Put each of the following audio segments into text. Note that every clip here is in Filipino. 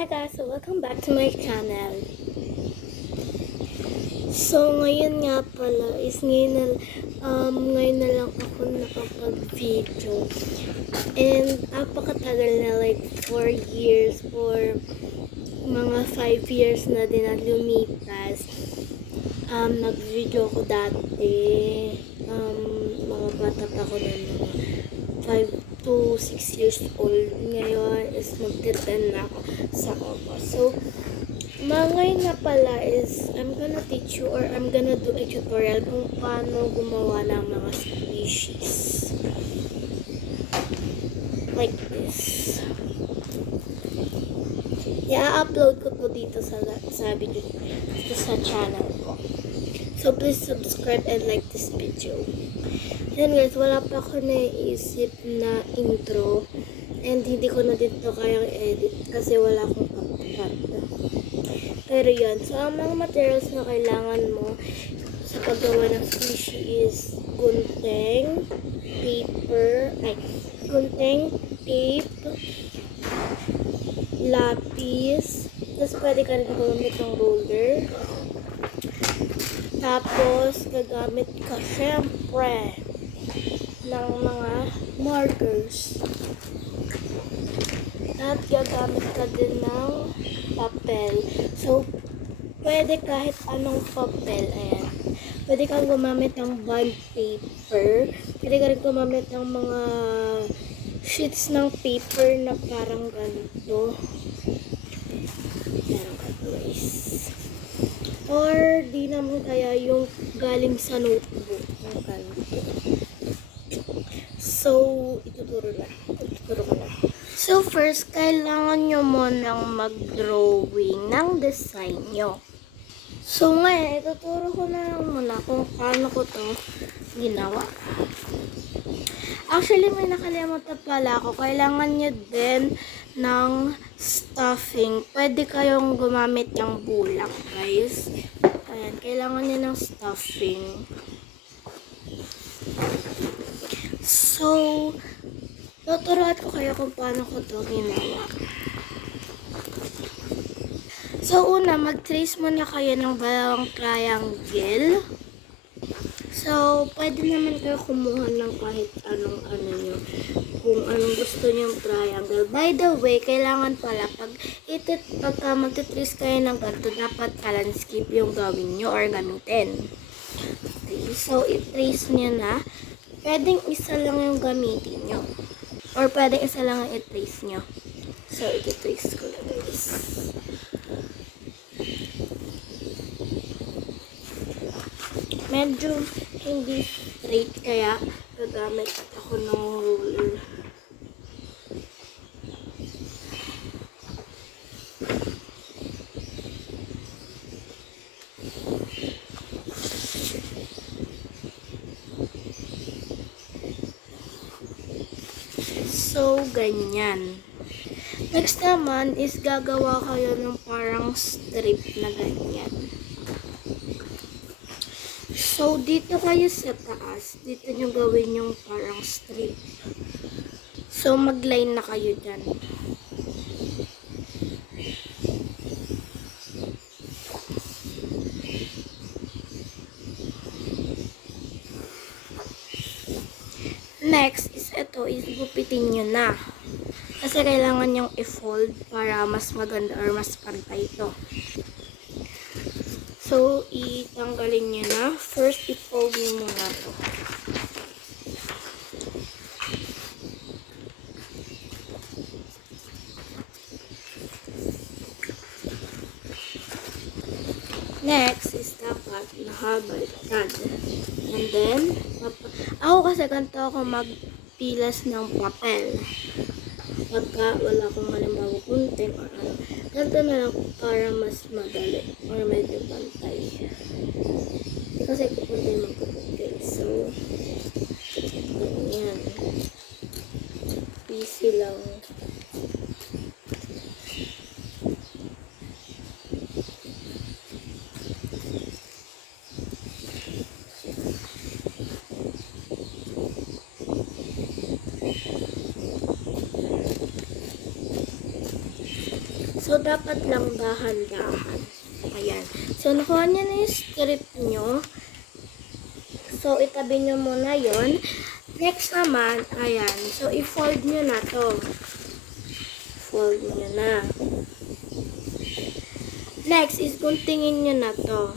Hi guys, so welcome back to my channel. So ngayon nga pala is ngayon na lang ako nakapag-video. And apakatagal na, like 4 years or mga 5 years na din na lumipas. Nag-video ko dati. Mga bata pa ako na mga 5 to 6 years old. Ngayon is mag-10 na ako sa August. So, ngayon na pala is I'm gonna teach you or I'm gonna do a tutorial kung paano gumawa ng mga species. Like this. I-upload ko po dito sa video dito sa channel ko. So, please subscribe and like this video. Yan guys, wala pa ako naisip na intro. And hindi ko na dito kayang edit kasi wala akong CapCut. Pero yan, so ang mga materials na kailangan mo sa paggawa ng species is gunting, tape, lapis, tapos pwede ka rin gumamit ng roller. Tapos, gagamit ka syempre ng mga markers. At gagamit ka din ng papel. So, pwede kahit anong papel. Ayan. Pwede kang gumamit ng bond paper. Pwede ka rin gumamit ng mga sheets ng paper na parang ganito. Parang ganito guys. Or di naman kaya yung galing sa notebook. Yung ganito. So, ituturo ko na. So, first, kailangan nyo munang mag-drawing ng design nyo. So, ngayon, ituturo ko na lang muna kung paano ko to ginawa. Actually, may nakalimutan pala ako. Kailangan nyo din ng stuffing. Pwede kayong gumamit ng bulak, guys. Ayan, kailangan nyo ng stuffing. So, tuturuan ko kayo kung paano ko to ginawa. So, una, mag-trace muna kayo ng dalawang triangle. So, pwede naman kayo kumuha ng kahit anong nyo. Kung anong gusto nyong triangle. By the way, kailangan pala, pagka mag-trace kayo ng ganito, dapat landscape yung gawin nyo or gamitin. Okay, so, i-trace nyo na. Pwedeng isa lang yung gamitin nyo. Or pwedeng isa lang yung i-trace nyo. So, i-trace ko na guys. Medyo hindi straight kaya gagamit ako ng ruler. So, ganyan. Next naman is gagawa kayo ng parang strip na ganyan. So, dito kayo sa taas. Dito nyo gawin yung parang strip. So, mag-line na kayo dyan. Next is ito, gupitin nyo na. Kasi kailangan yung i-fold para mas maganda or mas pantay ito. So, itanggalin nyo na. First, i-fold nyo muna ito. Next is dapat nahabaliktad. And then, ako kasi ganito ako magpilas ng papel. Pagka wala akong halimbawa gunting or ano. Ganito na lang para mas madali or medyo pantay. Hindi kasi kupunti magkupugay. So, ganyan. Easy lang. So, dapat lang dahan-dahan. Ayan. So, nakuha niyo na yung strip nyo. So, itabi nyo muna yon. Next naman, ayan. So, i-fold nyo na to. Fold nyo na. Next is guntingin nyo na to.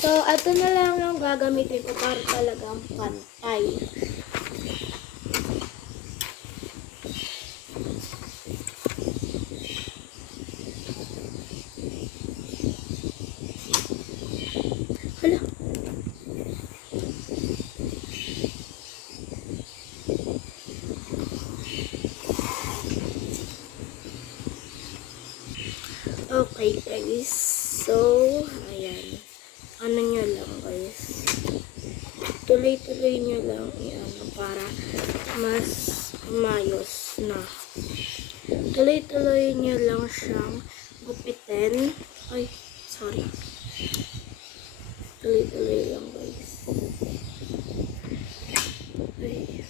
So, ito na lang yung gagamitin ko para talagang pantay. Hala. Okay guys. So, ayan. Ano nyo lang guys. Tuloy-tuloy nyo lang i-ano para mas mayos na. Tuloy-tuloy nyo lang siyang gupitin. Ay, sorry. Tuloy-tuloy lang guys. Ay.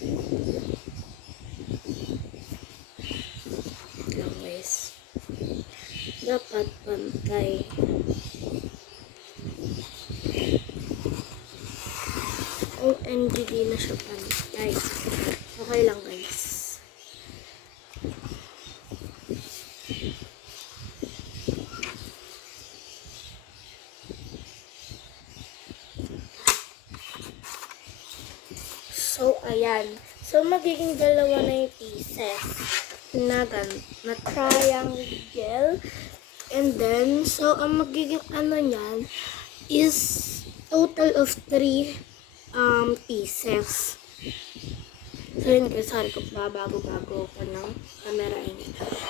Lang guys. Dapat pantay. OMG, di na siya pantay. Okay lang guys. So, ayan. So, magiging dalawa na yung pieces na triangle. And then, so, ang magiging ano niyan is total of 3 pieces. So, yun guys, sorry ko bago-bago ko ng camera ini.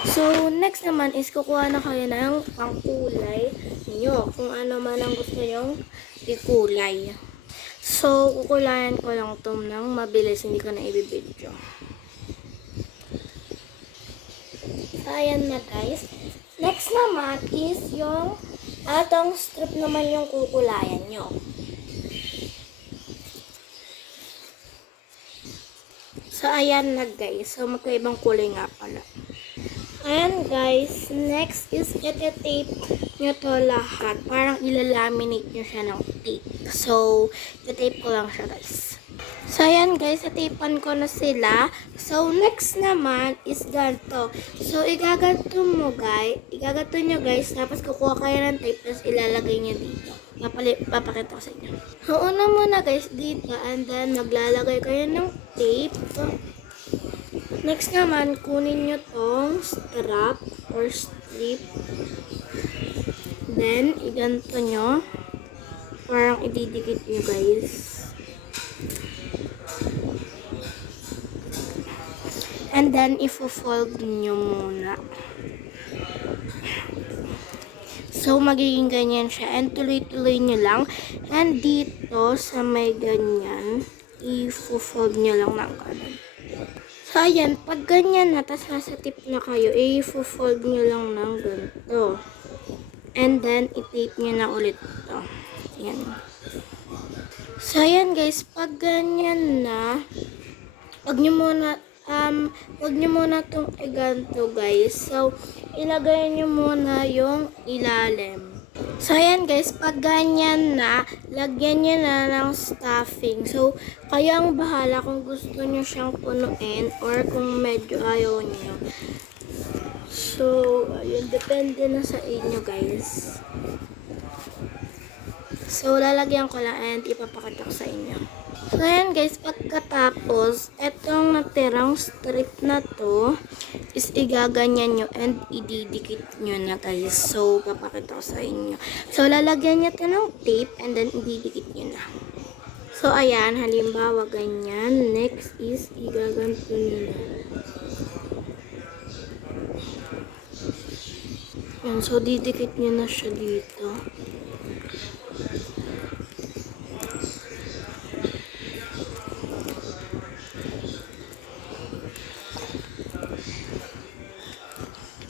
So, next naman is kukuha na kayo ng pangkulay niyo. Kung ano man ang gusto nyong ikulay. So, kukulayan ko lang ito ng mabilis, hindi ko na ibibidyo. So, ayan na guys. Next naman is yung atong strip naman yung kukulayan nyo. So, ayan na guys. So, magkaibang kulay nga pala. Ayan guys, next is iti-tape nyo to lahat. Parang ilalaminate nyo siya ng tape. So, iti-tape ko lang siya guys. So, ayan guys, itapean ko na sila. So, next naman is ganito. So, igaganto nyo guys, tapos kukuha kayo ng tape, tapos ilalagay nyo dito. Papakita ko sa inyo. So, una muna guys dito, and then maglalagay kayo ng tape. Next naman, kunin nyo tong strap or strip. Then, iganto nyo. Parang ididikit nyo guys. And then, ifo-fold nyo muna. So, magiging ganyan siya. And tuloy-tuloy nyo lang. And dito, sa may ganyan, ifo-fold nyo lang ng ganun. So, ayan, pag ganyan na, tas nasa tip na kayo, i-fold nyo lang ng ganito. And then, i-tape nyo na ulit ito. Ayan. So, ayan guys, pag ganyan na, wag nyo muna itong iganto guys. So, ilagay nyo muna yung ilalim. So, ayan guys, pag ganyan na, lagyan nyo na ng stuffing. So, kayo ang bahala kung gusto nyo siyang punuin or kung medyo ayaw nyo. So, ayun, depende na sa inyo guys. So, lalagyan ko lang and ipapakita ko sa inyo. So, ayan guys, pagkatapos, etong natirang strip na to is igaganyan nyo and ididikit nyo na guys. So, papakita ko sa inyo. So, lalagyan nyo to ng tape and then ididikit nyo na. So, ayan, halimbawa ganyan. Next is igaganto nyo na. Ayan, so didikit nyo na siya dito.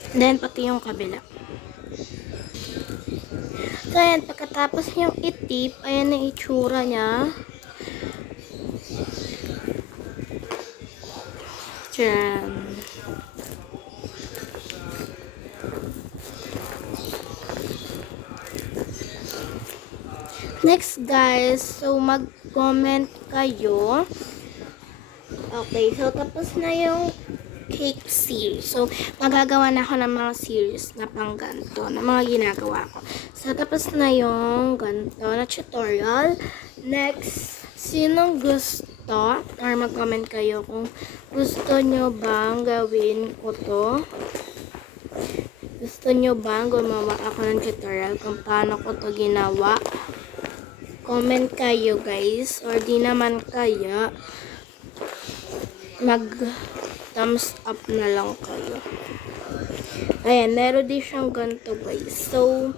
Then, pati yung kabila. So, ayan, pagkatapos yung itip, ayan ang itsura niya. Diyan. Next guys, so mag-comment kayo. Okay, so tapos na yung cake series. So, magagawa na ako ng mga series na pang ganito, na mga ginagawa ko. So, tapos na yung ganito na tutorial. Next, sinong gusto, or mag-comment kayo kung gusto nyo bang gawin ko to. Gusto nyo bang gumawa ako ng tutorial kung paano ko to ginawa? Comment kayo guys, or di naman kaya mag thumbs up na lang kayo. Ayan, meron din siyang ganito guys. So,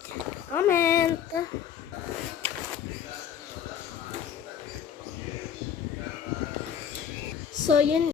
comment! So, yun